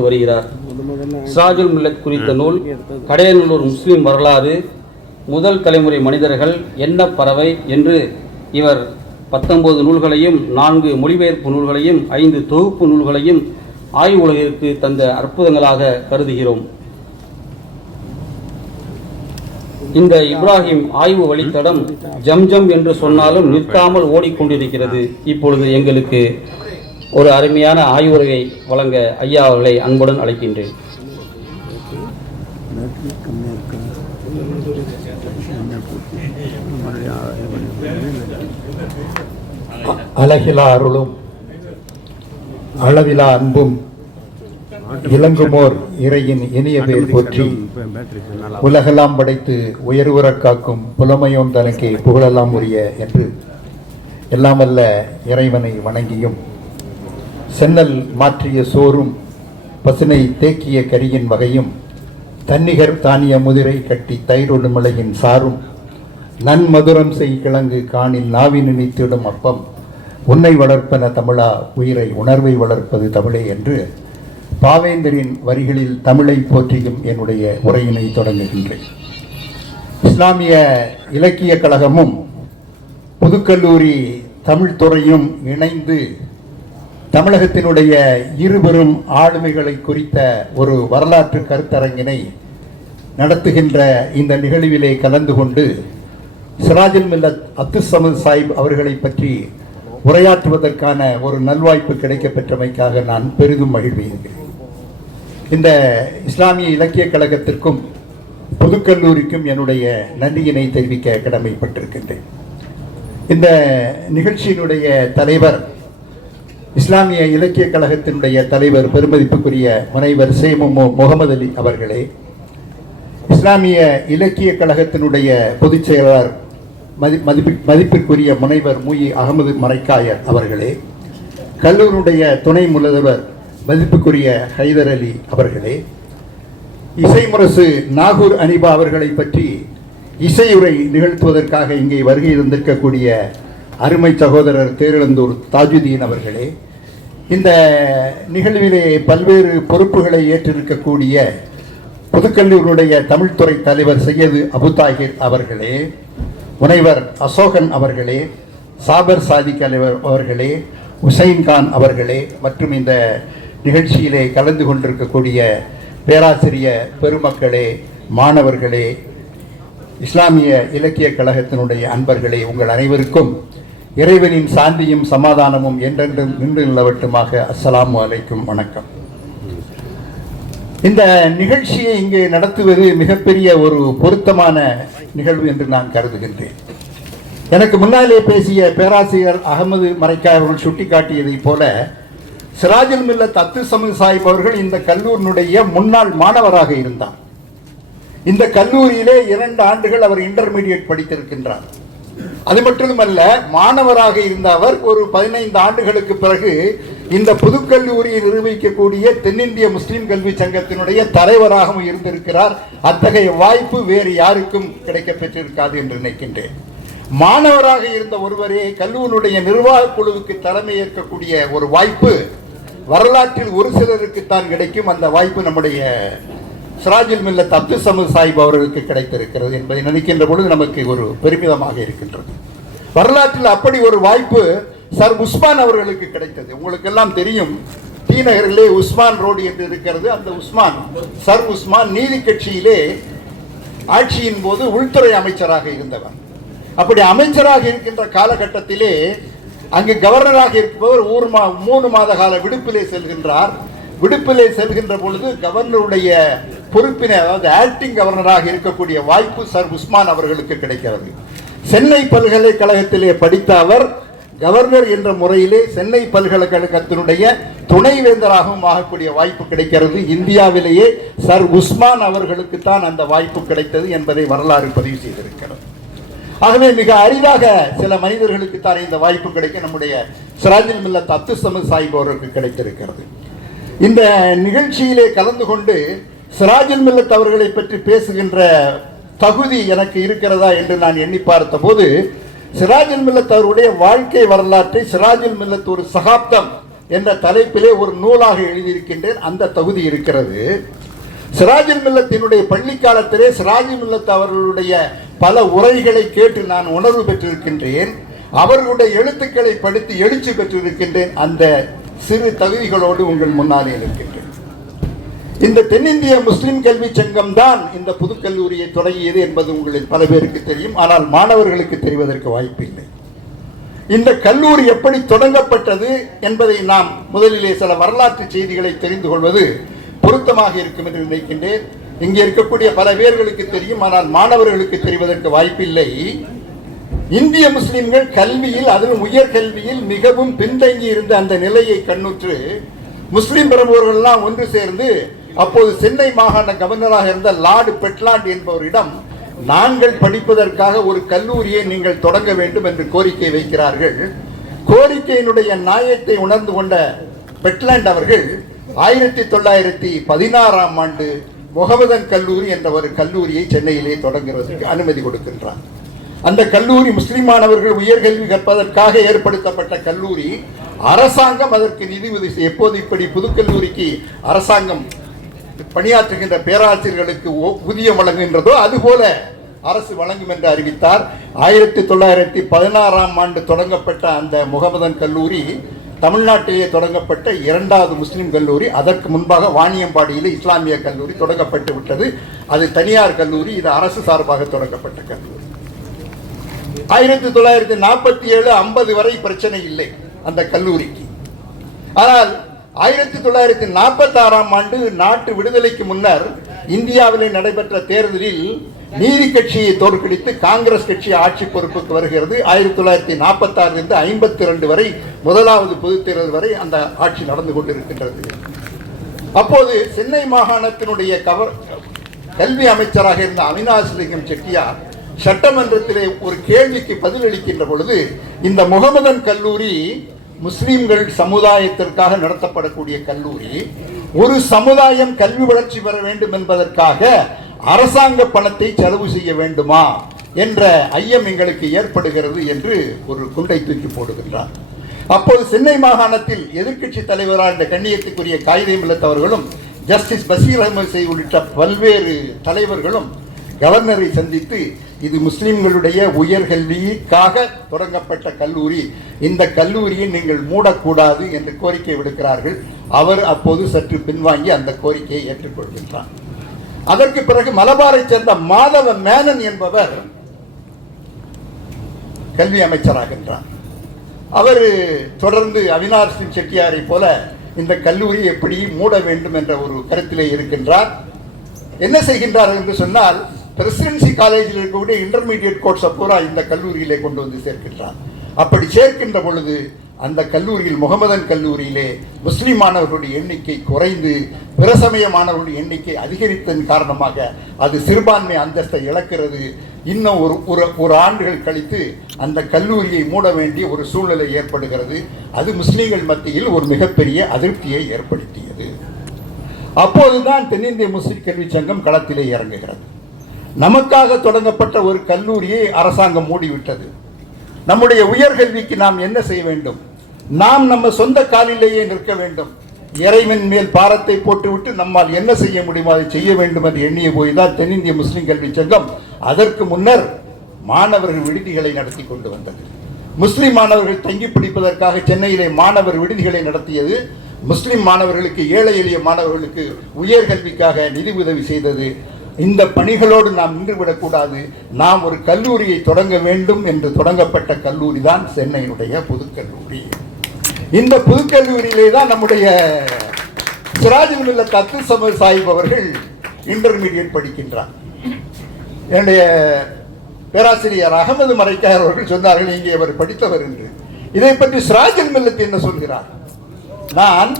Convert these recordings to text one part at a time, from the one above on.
வருகிறார். சிராஜுல் மில்லத் குறித்த நூல், கடையநல்லூர் முஸ்லிம் வரலாறு, முதல் தலைமுறை மனிதர்கள், என்ன பறவை என்று இவர் 19 நூல்களையும் 4 மொழிபெயர்ப்பு நூல்களையும் 5 தொகுப்பு நூல்களையும் ஆய்வு உலகிற்கு தந்த அற்புதங்களாக கருதுகிறோம். இந்த இப்ராஹிம் ஆய்வு வழித்தடம் ஜம்ஜம் என்று சொன்னாலும் நிற்காமல் ஓடிக்கொண்டிருக்கிறது. இப்பொழுது எங்களுக்கு ஒரு அருமையான ஆய்வுரையை வழங்க ஐயா அவர்களை அன்புடன் அழைக்கின்றேன். அழகிலா அருளும் அளவிலா அன்பும் இளங்குமோர் இறையின் இனிய பேர் போற்றி உலகெல்லாம் படைத்து உயர்வுற காக்கும் புலமையோன் தனக்கே புகழெல்லாம் உரிய என்று எல்லாமல்ல இறைவனை வணங்கியும், சென்னல் மாற்றிய சோறும் பசுனை தேக்கிய கரியின் வகையும் தன்னிகர் தானிய முதிரை கட்டி தயிரொடு மிளகின் சாரும் நன்மதுரம் செய் கிழங்கு காணில் நாவி நினைத்திடும் அப்பம் உன்னை வளர்ப்பன தமிழா உயிரை உணர்வை வளர்ப்பது தமிழே என்று பாவேந்தரின் வரிகளில் தமிழை போற்றியும் என்னுடைய உரையினை தொடங்குகின்றேன். இஸ்லாமிய இலக்கிய கழகமும் புதுக்கல்லூரி தமிழ் துறையும் இணைந்து தமிழகத்தினுடைய இருபெரும் ஆளுமைகளை குறித்த ஒரு வரலாற்று கருத்தரங்கினை நடத்துகின்ற இந்த நிகழ்விலே கலந்து கொண்டு சிராஜுல் மில்லத் அப்துல் சமத் சாஹிப் அவர்களை பற்றி உரையாற்றுவதற்கான ஒரு நல்வாய்ப்பு கிடைக்கப்பெற்றமைக்காக நான் பெரிதும் மகிழ்கிறேன். இந்த இஸ்லாமிய இலக்கிய கழகத்திற்கும் புதுக்கல்லூரிக்கும் என்னுடைய நன்றியினை தெரிவிக்க கடமைப்பட்டிருக்கின்றேன். இந்த நிகழ்ச்சியினுடைய தலைவர், இஸ்லாமிய இலக்கிய கழகத்தினுடைய தலைவர் பெருமதிப்புக்குரிய முனைவர் முகமது அலி அவர்களே, இஸ்லாமிய இலக்கிய கழகத்தினுடைய பொதுச் செயலாளர் மதிப்பிற்குரிய முனைவர் மூயி அகமது மரைக்காயர் அவர்களே, கல்லூருடைய துணை முதல்வர் மதிப்புக்குரிய ஹைதர் அலி அவர்களே, இசைமுரசு நாகூர் அனிபா அவர்களை பற்றி இசையுரை நிகழ்த்துவதற்காக இங்கே வருகை இருந்திருக்கக்கூடிய அருமை சகோதரர் தேரிழந்தூர் தாஜுதீன் அவர்களே, இந்த நிகழ்விலே பல்வேறு பொறுப்புகளை ஏற்றிருக்கக்கூடிய புதுக்கல்லூருடைய தமிழ்துறை தலைவர் சையது அபுதாகிர் அவர்களே, முனைவர் அசோகன் அவர்களே, சாபர் சாதிக் அவர்களே, உசைன் கான் அவர்களே மற்றும் இந்த நிகழ்ச்சியிலே கலந்து கொண்டிருக்கக்கூடிய பேராசிரியர் பெருமக்களே, மாணவர்களே, இஸ்லாமிய இலக்கிய கழகத்தினுடைய அன்பர்களே, உங்கள் அனைவருக்கும் இறைவனின் சாந்தியும் சமாதானமும் என்றென்றும் நின்று நிலவட்டுமாக. அஸ்ஸலாமு அலைக்கும், வணக்கம். இந்த நிகழ்ச்சியை இங்கே நடத்துவது மிகப்பெரிய ஒரு பொருத்தமான நிகழ்வு என்று நான் கருதுகின்றேன். எனக்கு முன்னாலே பேசிய பேராசிரியர் அகமது மரைக்காய் அவர்கள் சுட்டிக்காட்டியதை போல சிராஜுல் மில்லத் அப்துல் சமத் சாஹிப் அவர்கள் இந்த கல்லூரியினுடைய முன்னாள் மாணவராக இருந்தார். இந்த கல்லூரியிலே 2 ஆண்டுகள் அவர் இன்டர்மீடியட் படித்திருக்கின்றார். அது மட்டுமல்ல, மாணவராக இருந்த அவர் ஒரு 15 ஆண்டுகளுக்கு பிறகு இந்த புதுக்கல்லூரியை நிர்வகிக்கக்கூடிய தென்னிந்திய முஸ்லிம் கல்வி சங்கத்தினுடைய தலைவராகவும் இருந்திருக்கிறார். அத்தகைய வாய்ப்பு வேறு யாருக்கும் கிடைக்க பெற்றிருக்காது என்று நினைக்கின்றேன். மாணவராக இருந்த ஒருவரே கல்லூரியுடைய நிர்வாக குழுவுக்கு தலைமை ஏற்கக்கூடிய ஒரு வாய்ப்பு வரலாற்றில் ஒரு சிலருக்குத்தான் கிடைக்கும். அந்த வாய்ப்பு நம்முடைய சிராஜுல் மில்லத் அப்துல் சமத் சாஹிப் அவர்களுக்கு கிடைத்திருக்கிறது என்பதை நினைக்கின்ற பொழுது நமக்கு ஒரு பெருமிதமாக இருக்கின்றது. வரலாற்றில் அப்படி ஒரு வாய்ப்பு சர் உஸ்மான் அவர்களுக்கு கிடைத்தது. உங்களுக்கு எல்லாம் தெரியும், டி நகரிலே உஸ்மான் ரோடு என்று இருக்கிறது. அந்த உஸ்மான், சர் உஸ்மான் நீதி கட்சியிலே ஆட்சியின் போது உள்துறை அமைச்சராக இருந்தவர். அப்படி அமைச்சராக இருக்கின்ற காலகட்டத்திலே அங்கு கவர்னராக இருப்பவர் 3 மாத கால விடுப்பிலே செல்கின்றார். விடுப்பிலே செல்கின்ற பொழுது கவர்னருடைய பொறுப்பினை, அதாவது ஆக்டிங் கவர்னராக இருக்கக்கூடிய வாய்ப்பு சர் உஸ்மான் அவர்களுக்கு கிடைக்கிறது. சென்னை பல்கலைக்கழகத்திலே படித்த அவர் கவர்னர் என்ற முறையிலே சென்னை பல்கலைக்கழகத்தினுடைய துணைவேந்தராகவும் ஆகக்கூடிய வாய்ப்பு கிடைக்கிறது. இந்தியாவிலேயே சர் உஸ்மான் அவர்களுக்கு தான் அந்த வாய்ப்பு கிடைத்தது என்பதை வரலாறு பதிவு செய்திருக்கிறது. ஆகவே மிக அரிதாக சில மனிதர்களுக்கு தான் இந்த வாய்ப்பு கிடைக்க நம்முடைய சிராஜுல் மில்லத் அப்துல் சமத் சாஹிப் அவர்களுக்கு கிடைத்திருக்கிறது. இந்த நிகழ்ச்சியிலே கலந்து கொண்டு சிராஜுல் மில்லத் அவர்களை பற்றி பேசுகின்ற தகுதி எனக்கு இருக்கிறதா என்று நான் எண்ணி பார்த்த போது சிராஜுல் மில்லத் அவருடைய வாழ்க்கை வரலாற்றை சிராஜுல் மில்லத் ஒரு சகாப்தம் என்ற தலைப்பிலே ஒரு நூலாக எழுதியிருக்கின்றேன். அந்த தகுதி இருக்கிறது. சிராஜுல் மில்லத்தினுடைய பள்ளி காலத்திலே சிராஜுல் மில்லத் அவர்களுடைய பல உரைகளை கேட்டு நான் உணர்வு பெற்றிருக்கின்றேன். அவர்களுடைய எழுத்துக்களை படித்து எழுச்சி பெற்றிருக்கின்றேன். அந்த சிறு தகுதிகளோடு உங்கள் முன்னாலே இருக்கின்றேன். இந்த தென்னிந்திய முஸ்லிம் கல்வி சங்கம் தான் இந்த புதுக்கல்லூரியை தொடங்கியது என்பது உங்களில் பல பேருக்கு தெரியும். ஆனால் மாணவர்களுக்கு தெரிவதற்கு வாய்ப்பில்லை. இந்த கல்லூரி எப்படி தொடங்கப்பட்டது என்பதை நாம் முதலிலே சில வரலாற்று செய்திகளை தெரிந்து கொள்வது பொருத்தமாக இருக்கும் என்று நினைக்கின்றேன். இங்கே இருக்கக்கூடிய பல பேர்களுக்கு தெரியும், ஆனால் மாணவர்களுக்கு தெரிவதற்கு வாய்ப்பில்லை. இந்திய முஸ்லிம்கள் கல்வியில், அதிலும் உயர் கல்வியில் மிகவும் பின்தங்கி இருந்த அந்த நிலையை கண்ணுற்று முஸ்லிம் பிரமுகர்கள்லாம் ஒன்று சேர்ந்து அப்போது சென்னை மாகாண கவர்னராக இருந்த லார்டு பெட்லாண்ட் என்பவரிடம் நாங்கள் படிப்பதற்காக ஒரு கல்லூரியை நீங்கள் தொடங்க வேண்டும் என்று கோரிக்கை வைக்கிறார்கள். கோரிக்கையினுடைய நியாயத்தை உணர்ந்து கொண்ட பெட்லாண்ட் அவர்கள் 1916ஆம் ஆண்டு முகமதன் கல்லூரி என்ற ஒரு கல்லூரியை சென்னையிலே தொடங்குவதற்கு அனுமதி கொடுக்கின்றார். அந்த கல்லூரி முஸ்லிம் மாணவர்கள் உயர்கல்வி கற்பதற்காக ஏற்படுத்தப்பட்ட கல்லூரி. அரசாங்கம் அதற்கு நிதி உதவி. எப்போது இப்படி புதுக்கல்லூரிக்கு அரசாங்கம் பணியாற்றுகின்ற பேராசிரியர்களுக்கு ஊதியம் வழங்குகின்றதோ அதுபோல அரசு வழங்கும் என்று அறிவித்தார். 1916ஆம் ஆண்டு தொடங்கப்பட்ட அந்த முகமதன் கல்லூரி தமிழ்நாட்டிலே தொடங்கப்பட்ட இரண்டாவது முஸ்லிம் கல்லூரி. அதற்கு முன்பாக வாணியம்பாடியில் இஸ்லாமிய கல்லூரி தொடங்கப்பட்டு விட்டது. அது தனியார் கல்லூரி, இது அரசு சார்பாக தொடங்கப்பட்ட கல்லூரி. 1947-50 வரை பிரச்சனை இல்லை அந்த கல்லூரிக்கு. ஆனால் 1946ஆம் ஆண்டு நாட்டு விடுதலைக்கு முன்னர் இந்தியாவிலே நடைபெற்ற தேர்தலில் நீதி கட்சியை தோற்கடித்து காங்கிரஸ் கட்சி ஆட்சி பொறுப்புக்கு வருகிறது. 1946 52 வரை முதலாவது பொதுத் தேர்தல் வரை அந்த ஆட்சி நடந்து கொண்டிருக்கின்றது. அப்போது சென்னை மாகாணத்தினுடைய கல்வி அமைச்சராக இருந்த அவினாசிலிங்கம் செட்டியார் சட்டமன்றத்திலே ஒரு கேள்விக்கு பதிலளிக்கின்ற பொழுது, இந்த முகமதன் கல்லூரி முஸ்லிம்கள் சமுதாயத்திற்காக நடத்தப்படக்கூடிய கல்லூரி, ஒரு சமுதாயம் கல்வி வளர்ச்சி பெற வேண்டும் என்பதற்காக அரசாங்க பணத்தை செலவு செய்ய வேண்டுமா என்ற ஐயம் எங்களுக்கு ஏற்படுகிறது என்று ஒரு குண்டை தூக்கி போடுகின்றார். அப்போது சென்னை மாகாணத்தில் எதிர்க்கட்சி தலைவரான இந்த கண்ணியத்துக்குரிய காயிதே மில்லத் அவர்களும் ஜஸ்டிஸ் பஷீர் அஹமது சையத் உள்ளிட்ட பல்வேறு தலைவர்களும் கவர்னரை சந்தித்து, இது முஸ்லிம்களுடைய உயர்கல்விக்காக தொடங்கப்பட்ட கல்லூரி, இந்த கல்லூரியை நீங்கள் மூடக்கூடாது என்று கோரிக்கை விடுக்கிறார்கள். அவர் அப்போது சற்று பின்வாங்கி அந்த கோரிக்கையை ஏற்றுக்கொள்கின்றார். அதற்கு பிறகு மலபாரை சேர்ந்த மாதவ மேனன் என்பவர் கல்வி அமைச்சராகின்றார். அவர் தொடர்ந்து அவினாஷ் சிங் செட்டியாரை போல இந்த கல்லூரி எப்படி மூட வேண்டும் என்ற ஒரு கருத்திலே இருக்கின்றார். என்ன செய்கின்றார் என்று சொன்னால், பிரசிடென்சி காலேஜில் இருக்கக்கூடிய இன்டர்மீடியட் கோர்ஸை பூரா இந்த கல்லூரியிலே கொண்டு வந்து சேர்க்கின்றார். அப்படி சேர்க்கின்ற பொழுது அந்த கல்லூரியில், முகமதன் கல்லூரியிலே முஸ்லிம் மாணவர்களுடைய எண்ணிக்கை குறைந்து பிறசமய மாணவர்களுடைய எண்ணிக்கை அதிகரித்ததன் காரணமாக அது சிறுபான்மை அந்தஸ்தை இழக்கிறது. இன்னும் ஒரு ஆண்டுகள் கழித்து அந்த கல்லூரியை மூட வேண்டிய ஒரு சூழ்நிலை ஏற்படுகிறது. அது முஸ்லிம்கள் மத்தியில் ஒரு மிகப்பெரிய அதிருப்தியை ஏற்படுத்தியது. அப்போதுதான் தென்னிந்திய முஸ்லிம் கல்வி சங்கம் களத்திலே இறங்குகிறது. நமக்காக தொடங்கப்பட்ட ஒரு கல்லூரியை அரசாங்கம் மூடிவிட்டது. நம்முடைய உயர்கல்விக்கு நாம் என்ன செய்ய வேண்டும்? நாம் நம்ம சொந்த காலிலேயே நிற்க வேண்டும். இறைவன் மேல் பாரத்தை போட்டுவிட்டு நம்மால் என்ன செய்ய முடியுமோ அதை செய்ய வேண்டும் என்று எண்ணிய போய்தான் தென்னிந்திய முஸ்லிம் கல்வி சங்கம் அதற்கு முன்னர் மாணவர்கள் விடுதிகளை நடத்தி கொண்டு வந்தது. முஸ்லிம் மாணவர்கள் தங்கி பிடிப்பதற்காக சென்னையிலே மாணவர் விடுதிகளை நடத்தியது. முஸ்லிம் மாணவர்களுக்கு, ஏழை எளிய மாணவர்களுக்கு உயர்கல்விக்காக நிதி உதவி செய்தது. இந்த பணிகளோடு நாம் நின்றுவிடக்கூடாது, நாம் ஒரு கல்லூரியை தொடங்க வேண்டும் என்று தொடங்கப்பட்ட கல்லூரி தான் சென்னையினுடைய புதுக்கல்லூரி. இந்த புதுக்கல்லூரியிலே தான் நம்முடைய சிராஜுல் மில்லத் அப்துல் சமத் சாஹிப் அவர்கள் இன்டர்மீடியட் படிக்கின்றார். என்னுடைய பேராசிரியர் அகமது மரைக்கார் அவர்கள் சொன்னார்கள், இங்கே அவர் படித்தவர் என்று. இதை பற்றி சிராஜுல் மில்லத் என்ன சொல்கிறார்? நான்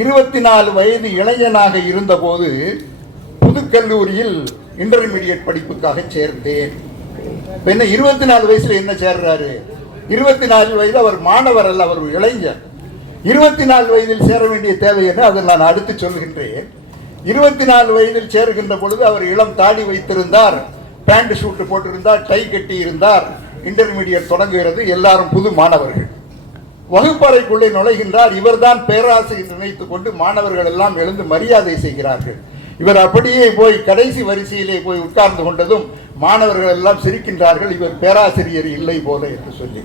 24 வயது இளைஞனாக இருந்தபோது புதுக்கல்லூரியில் இன்டர்மீடியட் படிப்புக்காக சேர்ந்தேன். என்ன 24 வயசுல என்ன சேர்றாரு? 24 வயது அவர் மாணவர் அல்ல, அவர் இளைஞர். 24 வயதில் சேர வேண்டிய தேவை என்ன, அதை நான் அடுத்து சொல்கின்றேன். 24 வயதில் சேருகின்ற பொழுது அவர் இளம் தாடி வைத்திருந்தார், பேண்ட் ஷூட் போட்டிருந்தார், டை கட்டி இருந்தார். இன்டர்மீடியட் தொடங்குகிறது, எல்லாரும் புது மாணவர்கள். வகுப்பறைக்குள்ளே நுழைகின்றார். இவர்தான் பேராசிரியர் நினைத்துக் கொண்டு மாணவர்கள் எல்லாம் எழுந்து மரியாதை செய்கிறார்கள். இவர் அப்படியே போய் கடைசி வரிசையிலே போய் உட்கார்ந்து கொண்டதும் மாணவர்கள் எல்லாம் சிரிக்கின்றார்கள், இவர் பேராசிரியர் இல்லை போல என்று சொல்லி.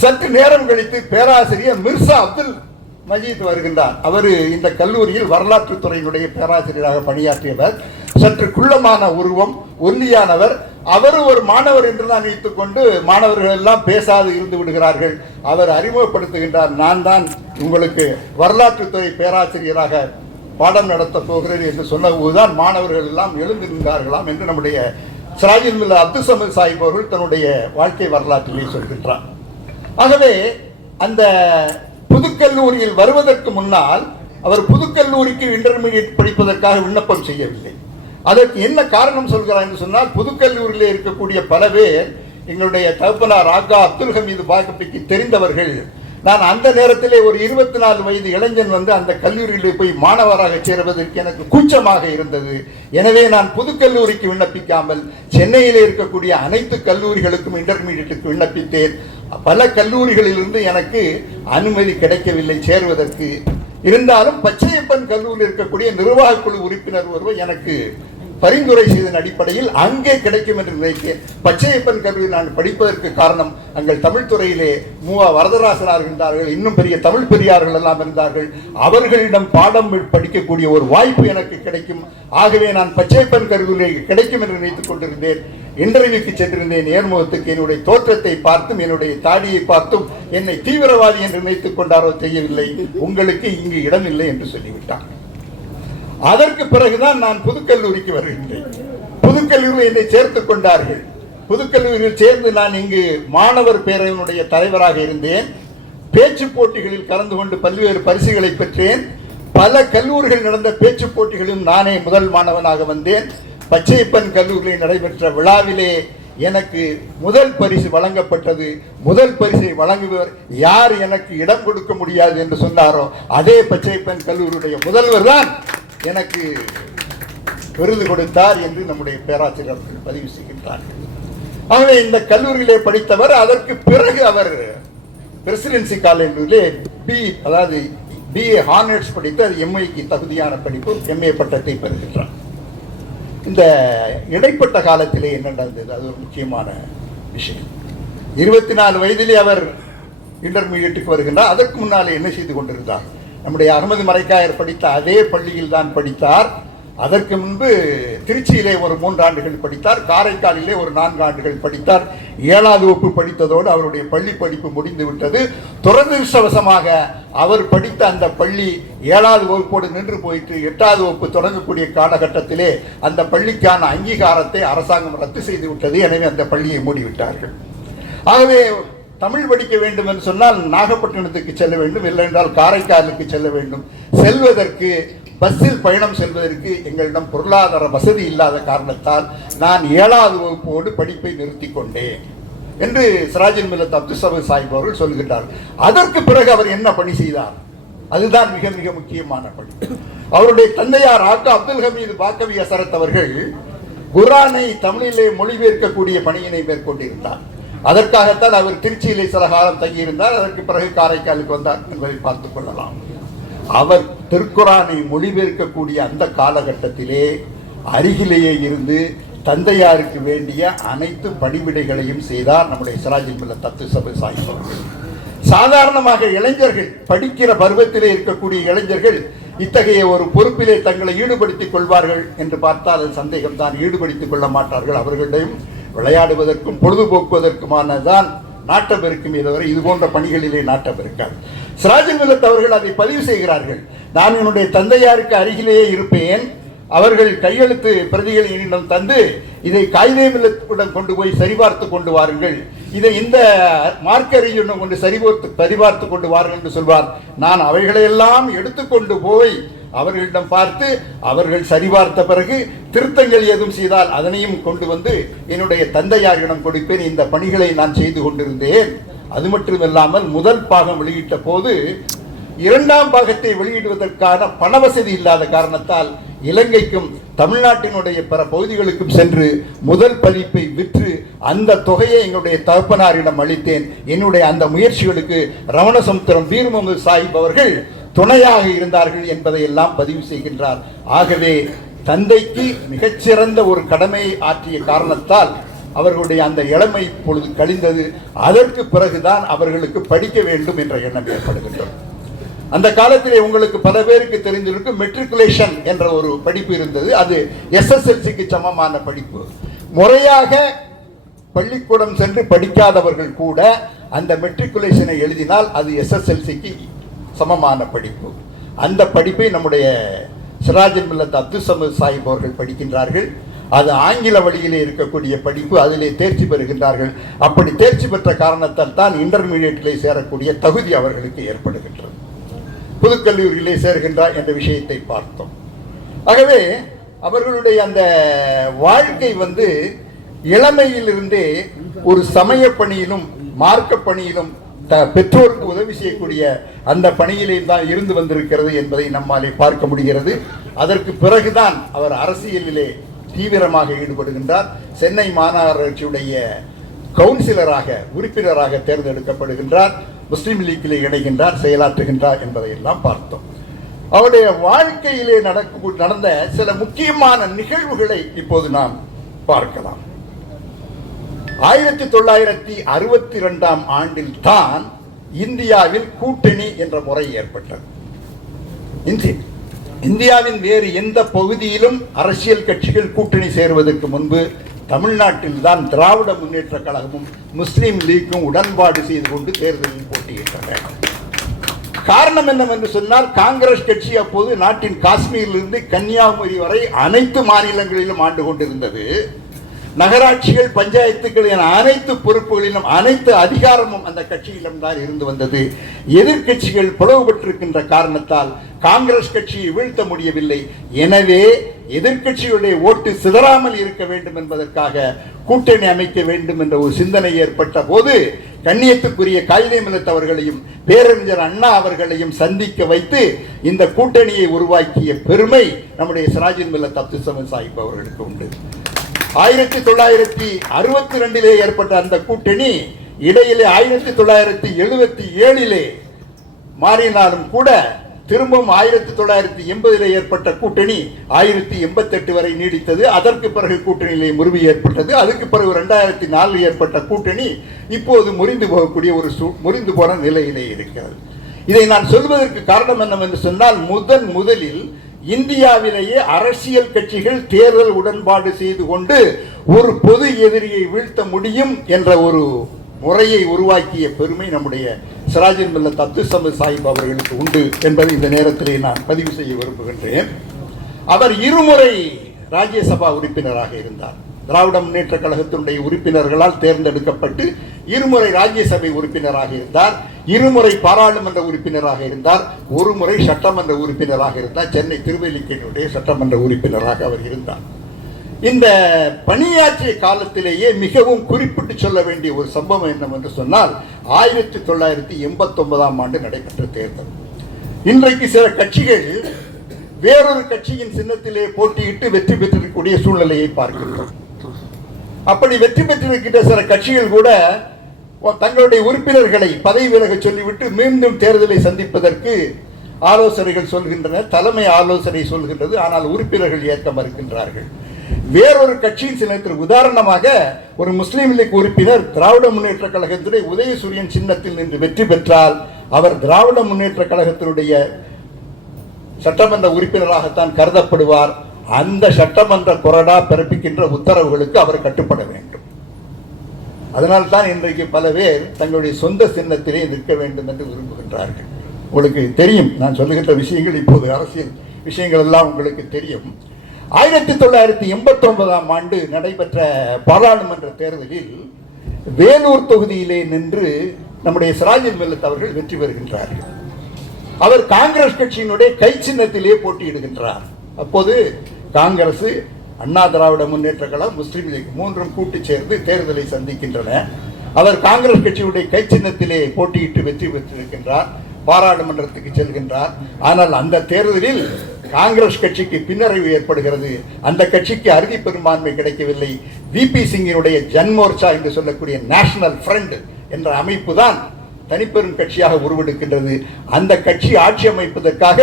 சற்று நேரம் கழித்து பேராசிரியர் மிர்சா அப்துல் மஜீத் வருகின்றார். அவர் இந்த கல்லூரியில் வரலாற்று துறையினுடைய பேராசிரியராக பணியாற்றியவர். சற்று குள்ளமான உருவம், ஒல்லியானவர். அவர் ஒரு மாணவர் என்று தான் நினைத்துக் கொண்டு மாணவர்கள் எல்லாம் பேசாது இருந்து விடுகிறார்கள். அவர் அறிமுகப்படுத்துகின்றார், நான் தான் உங்களுக்கு வரலாற்றுத்துறை பேராசிரியராக பாடம் நடத்த போகிறேன் என்று சொன்னபோதுதான் மாணவர்கள் எல்லாம் எழுந்து நின்றார்களாம் என்று நம்முடைய சிராஜுல் மில்லத் அப்துல் சமத் சாஹிப் அவர்கள் தன்னுடைய வாழ்க்கை வரலாற்றிலே சொல்கின்றார். ஆகவே அந்த புதுக்கல்லூரியில் வருவதற்கு முன்னால் அவர் புதுக்கல்லூரிக்கு இன்டர்மீடியட் படிப்பதற்காக விண்ணப்பம் செய்யவில்லை. அதற்கு என்ன காரணம் சொல்கிறார் என்று சொன்னால், புதுக்கல்லூரியில் இருக்கக்கூடிய பல பேர் எங்களுடைய தகப்பனார் ஆகா அப்துல் ஹமீது பாக்கப்பிக்கு தெரிந்தவர்கள். நான் அந்த நேரத்திலே ஒரு 24 வயது இளைஞன் வந்து அந்த கல்லூரியில் போய் மாணவராக சேருவதற்கு எனக்கு கூச்சமாக இருந்தது. எனவே நான் புதுக்கல்லூரிக்கு விண்ணப்பிக்காமல் சென்னையில் இருக்கக்கூடிய அனைத்து கல்லூரிகளுக்கும் இன்டர்மீடியட்டுக்கு விண்ணப்பித்தேன். பல கல்லூரிகளிலிருந்து எனக்கு அனுமதி கிடைக்கவில்லை சேருவதற்கு. இருந்தாலும் பச்சையப்பன் கல்லூரியில் இருக்கக்கூடிய நிர்வாக குழு உறுப்பினர் ஒருவர் எனக்கு பரிந்துரை செய்ததன் அடிப்படையில் அங்கே கிடைக்கும் என்று நினைத்தேன். பச்சையப்பன் கல்லூரி நான் படிப்பதற்கு காரணம், அங்கள் தமிழ் துறையிலே வரதராசனார் இருந்தார்கள், இன்னும் பெரிய தமிழ் பெரியார்கள் எல்லாம் இருந்தார்கள். அவர்களிடம் பாடம் படிக்கக்கூடிய ஒரு வாய்ப்பு எனக்கு கிடைக்கும். ஆகவே நான் பச்சையப்பன் கல்லூரியில் கிடைக்கும் என்று நினைத்துக் கொண்டிருந்தேன். இன்டர்வியூக்கு சென்றிருந்தேன். நேர்முகத்துக்கு என்னுடைய தோற்றத்தை பார்த்தும் என்னுடைய தாடியை பார்த்தும் என்னை தீவிரவாதி என்று நினைத்துக் கொண்டாரோ தெரியவில்லை, உங்களுக்கு இங்கு இடமில்லை என்று சொல்லிவிட்டார். அதற்கு பிறகுதான் நான் புதுக்கல்லூரிக்கு வருகின்றேன். புதுக்கல்லூரியில் என்னை சேர்த்துக் கொண்டார்கள். புதுக்கல்லூரியில் சேர்ந்து நான் இங்கு மாணவர் பேரவையினுடைய தலைவராக இருந்தேன். பேச்சு போட்டிகளில் கலந்து கொண்டு பல்வேறு பரிசுகளை பெற்றேன். பல கல்லூரிகள் நடந்த பேச்சு போட்டிகளிலும் நானே முதல் மாணவனாக வந்தேன். பச்சையப்பன் கல்லூரியில் நடைபெற்ற விழாவிலே எனக்கு முதல் பரிசு வழங்கப்பட்டது. முதல் பரிசை வழங்குபவர் யார் எனக்கு இடம் கொடுக்க முடியாது என்று சொன்னாரோ அதே பச்சையப்பன் கல்லூரியுடைய முதல்வர் தான் எனக்கு விருது கொடுத்தார் என்று நம்முடைய பேராசிரியர்கள் பதிவு செய்கின்றார்கள். ஆகவே இந்த கல்லூரியிலே படித்தவர். அதற்கு பிறகு அவர் பிரசிடென்சி காலேஜிலே BA ஹானர்ஸ் படித்து அது MA தகுதியான படிப்பு MA பட்டத்தை பெறுகின்றார். இந்த இடைப்பட்ட காலத்திலே என்ன நடந்தது, அது ஒரு முக்கியமான விஷயம். 24 வயதிலே அவர் இன்டர்மீடியட்டுக்கு வருகின்றார். அதற்கு முன்னாலே என்ன செய்து கொண்டிருந்தார், நம்முடைய அகமது மரைக்காயர் படித்த அதே பள்ளியில் தான் படித்தார். அதற்கு முன்பு திருச்சியிலே ஒரு 3 ஆண்டுகள் படித்தார். காரைக்காலிலே ஒரு 4 ஆண்டுகள் படித்தார். 7வது வகுப்பு படித்ததோடு அவருடைய பள்ளி படிப்பு முடிந்து விட்டது. துரதிருஷ்டவசமாக அவர் படித்த அந்த பள்ளி 7வது வகுப்போடு நின்று போயிட்டு 8வது வகுப்பு தொடங்கக்கூடிய காலகட்டத்திலே அந்த பள்ளிக்கான அங்கீகாரத்தை அரசாங்கம் ரத்து செய்து விட்டது. எனவே அந்த பள்ளியை மூடிவிட்டார்கள். ஆகவே தமிழ் படிக்க வேண்டும் என்று சொன்னால் நாகப்பட்டினத்துக்கு செல்ல வேண்டும், இல்லை என்றால் காரைக்காலுக்கு செல்ல வேண்டும். செல்வதற்கு பஸ்ஸில் பயணம் செல்வதற்கு எங்களிடம் பொருளாதார வசதி இல்லாத காரணத்தால் நான் 7வது வகுப்போடு படிப்பை நிறுத்தி கொண்டேன் என்று சிராஜுல் மில்லத் அப்துல் சமத் சாஹிப் அவர்கள் சொல்கின்றார். அதற்கு பிறகு அவர் என்ன பணி செய்தார், அதுதான் மிக மிக முக்கியமான பணி. அவருடைய தந்தையார் ஆகா அப்துல் ஹமீது பாக்கவி ஹசரத் அவர்கள் குர்ஆனை தமிழிலே மொழிபெயர்க்கக்கூடிய பணியினை மேற்கொண்டிருந்தார். அதற்காகத்தான் அவர் திருச்சியிலே சில காலம் தங்கியிருந்தார். அதற்கு பிறகு காரைக்காலுக்கு வந்தார் என்பதை பார்த்துக் கொள்ளலாம். அவர் திருக்குர்ஆனை மொழிபெயர்க்கக்கூடிய அந்த காலகட்டத்திலே அருகிலேயே இருந்து தந்தையாருக்கு வேண்டிய அனைத்து பணிவிடைகளையும் செய்தார் நம்முடைய சிராஜுல் மில்லத் அப்துல் சமத் சாஹிப் அவர்கள். சாதாரணமாக இளைஞர்கள் படிக்கிற பருவத்திலே இருக்கக்கூடிய இளைஞர்கள் இத்தகைய ஒரு பொறுப்பிலே தங்களை ஈடுபடுத்திக் கொள்வார்கள் என்று பார்த்தால் அது சந்தேகம்தான். ஈடுபடுத்திக் கொள்ள மாட்டார்கள். அவர்களிடம் விளையாடுவதற்கும் பொழுதுபோக்குவதற்குமானதான் நாட்டம் இருக்குமே தவிர இது போன்ற பணிகளிலே நாட்டம் இருக்காது. சிராஜுல் மில்லத் அவர்கள் அதை பதிவு செய்கிறார்கள். நான் என்னுடைய தந்தையாருக்கு அருகிலேயே இருப்பேன். அவர்கள் கையெழுத்து பிரதிகளை என்னிடம் தந்து இதை காயிதே மில்லத்திடம் கொண்டு போய் சரிபார்த்து கொண்டு வாருங்கள், இதை இந்த மார்க்கறிஞரிடம் கொண்டு சரிபார்த்து கொண்டு வாருங்கள் என்று சொல்வார். நான் அவைகளையெல்லாம் எடுத்துக்கொண்டு போய் அவர்களிடம் பார்த்து அவர்கள் சரிபார்த்த பிறகு திருத்தங்கள் ஏதும் செய்தால் அதனையும் கொண்டு வந்து என்னுடைய தந்தையாரிடம் கொடுப்பேன். இந்த பணிகளை நான் செய்து கொண்டிருந்தேன். அது மட்டுமில்லாமல் முதல் பாகம் வெளியிட்ட போது இரண்டாம் பாகத்தை வெளியிடுவதற்கான பண வசதி இல்லாத காரணத்தால் இலங்கைக்கும் தமிழ்நாட்டினுடைய பிற பகுதிகளுக்கும் சென்று முதல் பதிப்பை விற்று அந்த தொகையை எங்களுடைய தகப்பனாரிடம் அளித்தேன். என்னுடைய அந்த முயற்சிகளுக்கு ரமணசமுத்திரம் வீர் முகமது சாஹிப் அவர்கள் துணையாக இருந்தார்கள் என்பதை எல்லாம் பதிவு செய்கின்றார். ஆகவே தந்தைக்கு மிகச்சிறந்த ஒரு கடமையை ஆற்றிய காரணத்தால் அவர்களுடைய அந்த இளமை பொழுது கழிந்தது. அதற்கு பிறகுதான் அவர்களுக்கு படிக்க வேண்டும் என்ற எண்ணம் ஏற்படுகின்றது. அந்த காலத்திலே உங்களுக்கு பல பேருக்கு தெரிந்திருக்கும் மெட்ரிகுலேஷன் என்ற ஒரு படிப்பு இருந்தது. அது SSLCக்கு சமமான படிப்பு. முறையாக பள்ளிக்கூடம் சென்று படிக்காதவர்கள் கூட அந்த மெட்ரிகுலேஷனை எழுதினால் அது SSLCக்கு சமமான படிப்பு. அந்த படிப்பை நம்முடைய சிராஜுல் மில்லத் அப்துல் சமது சாஹிப் அவர்கள் படிக்கின்றார்கள். அது ஆங்கில வழியிலே இருக்கக்கூடிய படிப்பு. அதிலே தேர்ச்சி பெறுகின்றார்கள். அப்படி தேர்ச்சி பெற்ற காரணத்தால் தான் இன்டர்மீடியட்டிலே சேரக்கூடிய தகுதி அவர்களுக்கு ஏற்படுகின்றது. புதுக்கல்லூரியிலே சேர்கின்றார் என்ற விஷயத்தை பார்த்தோம். ஆகவே அவர்களுடைய அந்த வாழ்க்கை இளமையிலிருந்தே ஒரு சமய பணியிலும் மார்க்க பணியிலும் பெற்றோருக்கு உதவி செய்யக்கூடிய அந்த பணியிலே தான் இருந்து வந்திருக்கிறது என்பதை நம்மாலே பார்க்க முடிகிறது. அதற்கு பிறகுதான் அவர் அரசியலிலே தீவிரமாக ஈடுபடுகின்றார். சென்னை மாநகராட்சியுடைய கவுன்சிலராக உறுப்பினராக தேர்ந்தெடுக்கப்படுகின்றார். முஸ்லிம் லீக்கிலே இணைகின்றார், செயலாற்றுகின்றார் என்பதையெல்லாம் பார்த்தோம். அவருடைய வாழ்க்கையிலே நடந்த சில முக்கியமான நிகழ்வுகளை இப்போது நாம் பார்க்கலாம். 1962ஆம் ஆண்டில் தான் இந்தியாவில் கூட்டணி என்ற முறை ஏற்பட்டது. இந்தியாவின் வேறு எந்த பகுதியிலும் அரசியல் கட்சிகள் கூட்டணி சேருவதற்கு முன்பு தமிழ்நாட்டில் தான் திராவிட முன்னேற்ற கழகமும் முஸ்லிம் லீக்கும் உடன்பாடு செய்து கொண்டு தேர்தலில் போட்டியிட்டன. காரணம் என்னவென்று சொன்னால், காங்கிரஸ் கட்சி அப்போது நாட்டின் காஷ்மீரிலிருந்து கன்னியாகுமரி வரை அனைத்து மாநிலங்களிலும் ஆண்டு கொண்டிருந்தது. நகராட்சிகள், பஞ்சாயத்துக்கள் என அனைத்து பொறுப்புகளிலும் அனைத்து அதிகாரமும் அந்த கட்சியிடம் தான் இருந்து வந்தது. எதிர்கட்சிகள் பிளவுபட்டிருக்கின்ற காரணத்தால் காங்கிரஸ் கட்சியை வீழ்த்த முடியவில்லை. எனவே எதிர்கட்சியுடைய ஓட்டு சிதறாமல் இருக்க வேண்டும் என்பதற்காக கூட்டணி அமைக்க வேண்டும் என்ற ஒரு சிந்தனை ஏற்பட்ட போது கண்ணியத்துக்குரிய காயிதே மில்லத் அவர்களையும் பேரறிஞர் அண்ணா அவர்களையும் சந்திக்க வைத்து இந்த கூட்டணியை உருவாக்கிய பெருமை நம்முடைய சிராஜுல் மில்லத் அப்துல் சமது சாஹிப் அவர்களுக்கு உண்டு. 1962 ஏற்பட்ட அந்த கூட்டணி இடையிலே 1977 மாறினாலும் கூட திரும்பவும் 1980 ஏற்பட்ட கூட்டணி 1088 வரை நீடித்தது. அதற்கு பிறகு கூட்டணியிலே முறிவு ஏற்பட்டது. அதுக்கு பிறகு 2004 ஏற்பட்ட கூட்டணி இப்போது முறிந்து போன நிலையிலே இருக்கிறது. இதை நான் சொல்வதற்கு காரணம் என்னவென்று சொன்னால், முதலில் இந்தியாவிலேயே அரசியல் கட்சிகள் தேர்தல் உடன்பாடு செய்து கொண்டு ஒரு பொது எதிரியை வீழ்த்த முடியும் என்ற ஒரு முறையை உருவாக்கிய பெருமை நம்முடைய சிராஜுல் மில்லத் அப்துல் சமது சாஹிப் அவர்களுக்கு உண்டு என்பதை இந்த நேரத்திலே நான் பதிவு செய்ய விரும்புகின்றேன். அவர் இருமுறை ராஜ்யசபா உறுப்பினராக இருந்தார். திராவிட முன்னேற்ற கழகத்தினுடைய உறுப்பினர்களால் தேர்ந்தெடுக்கப்பட்டு இருமுறை ராஜ்யசபை உறுப்பினராக இருந்தார். இருமுறை பாராளுமன்ற உறுப்பினராக இருந்தார். ஒரு முறை சட்டமன்ற உறுப்பினராக இருந்தார். சென்னை திருவல்லிக்கேணியுடைய சட்டமன்ற உறுப்பினராக அவர் இருந்தார். இந்த பணியாற்றிய காலத்திலேயே மிகவும் குறிப்பிட்டு சொல்ல வேண்டிய ஒரு சம்பவம் என்னவென்று சொன்னால், 1989ஆம் ஆண்டு நடைபெற்ற தேர்தல். இன்றைக்கு சில கட்சிகள் வேறொரு கட்சியின் சின்னத்திலே போட்டியிட்டு வெற்றி பெற்றிருக்கக்கூடிய சூழ்நிலையை பார்க்கின்றோம். அப்படி வெற்றி பெற்றிருக்கின்ற சில கட்சிகள் கூட தங்களுடைய உறுப்பினர்களை பதவி விலக சொல்லிவிட்டு மீண்டும் தேர்தலை சந்திப்பதற்கு ஆலோசனைகள் சொல்கின்றன, தலைமை ஆலோசனை சொல்கின்றது. ஆனால் உறுப்பினர்கள் ஏற்க மறுக்கின்றார்கள். வேறொரு கட்சியின் சின்னத்தில், உதாரணமாக ஒரு முஸ்லீம் லீக் உறுப்பினர் திராவிட முன்னேற்ற கழகத்தினுடைய உதயசூரியன் சின்னத்தில் நின்று வெற்றி பெற்றால் அவர் திராவிட முன்னேற்ற கழகத்தினுடைய சட்டமன்ற உறுப்பினராகத்தான் கருதப்படுவார். அந்த சட்டமன்ற கொறடா பிறப்பிக்கின்ற உத்தரவுகளுக்கு அவர் கட்டுப்பட வேண்டும். அதனால்தான் இன்றைக்கு பல பேர் தங்களுடைய சொந்த சின்னத்திலே நிற்க வேண்டும் என்று விரும்புகின்றார்கள். உங்களுக்கு தெரியும், நான் சொல்லுகின்ற விஷயங்கள் இப்போது அரசியல் விஷயங்கள் எல்லாம் உங்களுக்கு தெரியும். 1989ஆம் ஆண்டு நடைபெற்ற பாராளுமன்ற தேர்தலில் வேலூர் தொகுதியிலே நின்று நம்முடைய சிராஜுல் மில்லத் அவர்கள் வெற்றி பெறுகின்றார்கள். அவர் காங்கிரஸ் கட்சியினுடைய கை சின்னத்திலே போட்டியிடுகின்றார். அப்போது காங்கிரஸ், அண்ணா திராவிட முன்னேற்ற கழகம், முஸ்லீம் லீக் மூன்றும் கூட்டு சேர்ந்து தேர்தலை சந்திக்கின்றன. அவர் காங்கிரஸ் கட்சியுடைய கை சின்னத்திலே போட்டியிட்டு வெற்றி பெற்றிருக்கின்றார். பாராளுமன்றத்துக்கு செல்கின்றார். ஆனால் அந்த தேர்தலில் காங்கிரஸ் கட்சிக்கு பின்னடைவு ஏற்படுகிறது. அந்த கட்சிக்கு அறுதி பெரும்பான்மை கிடைக்கவில்லை. விபி சிங்கினுடைய ஜன்மோர்ச்சா என்று சொல்லக்கூடிய நேஷனல் ஃப்ரண்ட் என்ற அமைப்பு தான் தனிப்பெரும் கட்சியாக உருவெடுக்கின்றது. அந்த கட்சி ஆட்சி அமைப்பதற்காக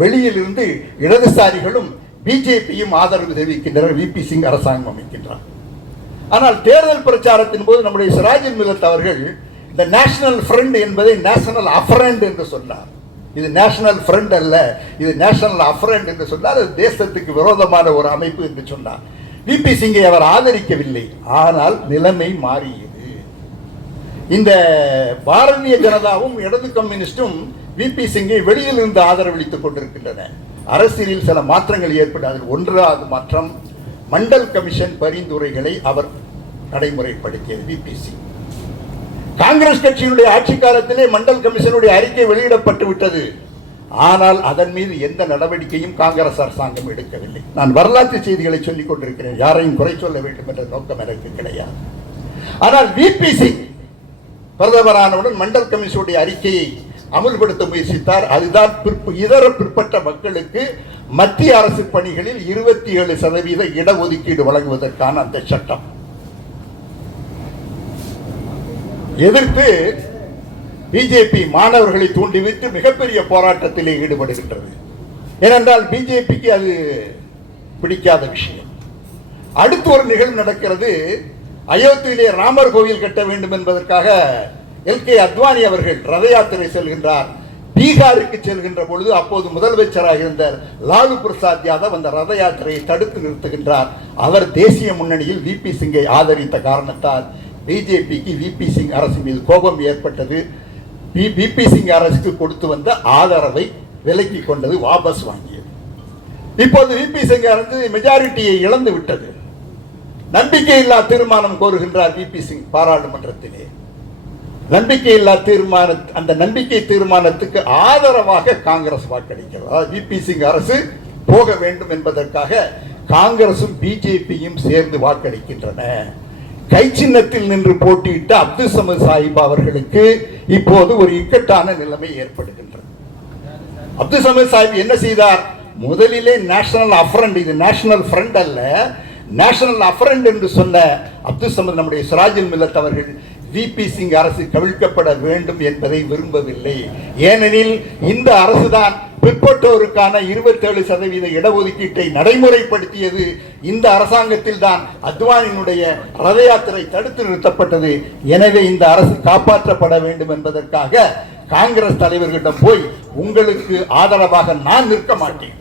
வெளியில் இருந்து இடதுசாரிகளும் பிஜேபியும் ஆதரவு தெரிவிக்கின்றனர். விபி சிங் அரசாங்கம் அமைக்கின்றார். ஆனால் தேர்தல் பிரச்சாரத்தின் போது நம்முடைய சிராஜுல் மில்லத் அவர்கள் இந்த நேஷனல் ஃப்ரண்ட் என்பதை நேஷனல் அஃபரண்ட் என்று சொன்னார். இது நேஷனல் ஃப்ரண்ட் அல்ல, இது நேஷனல் அஃபரண்ட் என்று சொன்னார். அது தேசத்துக்கு விரோதமான ஒரு அமைப்பு என்று சொன்னார். விபி சிங்கை அவர் ஆதரிக்கவில்லை. ஆனால் நிலைமை மாறியது. இந்த பாரதிய ஜனதாவும் இடது கம்யூனிஸ்டும் விபி சிங்கை வெளியில் இருந்து ஆதரவளித்துக் கொண்டிருக்கின்றன. அரசியலில் சில மாற்றங்கள் ஏற்பட்டு அதில் ஒன்றாவது மாற்றம் மண்டல் கமிஷன் பரிந்துரைகளை அவர் நடைமுறைப்படுத்தியது. விபி சிங் காங்கிரஸ் கட்சியினுடைய ஆட்சி காலத்திலே மண்டல் கமிஷனுடைய அறிக்கை வெளியிடப்பட்டு விட்டது. ஆனால் அதன் மீது எந்த நடவடிக்கையும் காங்கிரஸ் அரசாங்கம் எடுக்கவில்லை. நான் வரலாற்று செய்திகளை சொல்லிக் கொண்டிருக்கிறேன், யாரையும் குறை சொல்ல வேண்டும் என்ற நோக்கம் எனக்கு கிடையாது. ஆனால் விபி சிங் பிரதமரானவுடன் மண்டல் கமிஷனுடைய அறிக்கையை அமுல்படுத்த முயற்சித்தார். அதுதான் இதர பிற்பட்ட மக்களுக்கு மத்திய அரசு பணிகளில் 27% இடஒதுக்கீடு வழங்குவதற்கான அந்த சட்டம். எதிர்த்து பிஜேபி மாணவர்களை தூண்டிவிட்டு மிகப்பெரிய போராட்டத்திலே ஈடுபடுகின்றது. ஏனென்றால் பிஜேபிக்கு அது பிடிக்காத விஷயம். அடுத்து ஒரு நிகழ்வு நடக்கிறது. அயோத்தியிலே ராமர் கோவில் கட்ட வேண்டும் என்பதற்காக எல்கே அத்வானி அவர்கள் ரத யாத்திரை செல்கின்றார். பீகாருக்கு செல்கின்ற பொழுது அப்போது முதலமைச்சராக இருந்த லாலு பிரசாத் யாதவ் அந்த ரத யாத்திரையை தடுத்து நிறுத்துகின்றார். அவர் தேசிய முன்னணியில் விபி சிங்கை ஆதரித்த காரணத்தால் பிஜேபிக்கு விபி சிங் அரசு மீது கோபம் ஏற்பட்டது. விபி சிங் அரசுக்கு கொடுத்து வந்த ஆதரவை விலக்கி கொண்டது, வாபஸ் வாங்கியது. இப்போது விபி சிங் அரசு மெஜாரிட்டியை இழந்து விட்டது. நம்பிக்கையில்லா தீர்மானம் கோருகின்றார் விபி சிங் பாராளுமன்றத்திலே. நம்பிக்கையில்லா தீர்மானம், அந்த நம்பிக்கை தீர்மானத்துக்கு ஆதரவாக காங்கிரஸ் வாக்களிக்கிறது. விபி சிங் அரசு போக வேண்டும் என்பதற்காக காங்கிரசும் பிஜேபியும் சேர்ந்து வாக்களிக்கின்றன. கை சின்னத்தில் நின்று போட்டியிட்ட அப்துல் சமத் சாஹிப் அவர்களுக்கு இப்போது ஒரு இக்கட்டான நிலைமை ஏற்படுகின்றது. அப்துல் சமத் சாஹிப் என்ன செய்தார்? முதலிலே நேஷனல் அஃபரண்ட், இது நேஷனல் ஃப்ரண்ட் அல்ல, நேஷனல் அஃபரண்ட் என்று சொன்ன அப்துல் சமத் நம்முடைய சிராஜுல் மில்லத் அவர்கள் விபி சிங் அரசு கவிழ்க்கப்பட வேண்டும் என்பதை விரும்பவில்லை. ஏனெனில் இந்த அரசுதான் பிற்பட்டோருக்கான 27% இடஒதுக்கீட்டை நடைமுறைப்படுத்தியது. இந்த அரசாங்கத்தில் தான் அத்வானியினுடைய ரத யாத்திரை தடுத்து நிறுத்தப்பட்டது. எனவே இந்த அரசு காப்பாற்றப்பட வேண்டும் என்பதற்காக காங்கிரஸ் தலைவர்களிடம் போய் உங்களுக்கு ஆதரவாக நான் நிற்க மாட்டேன்,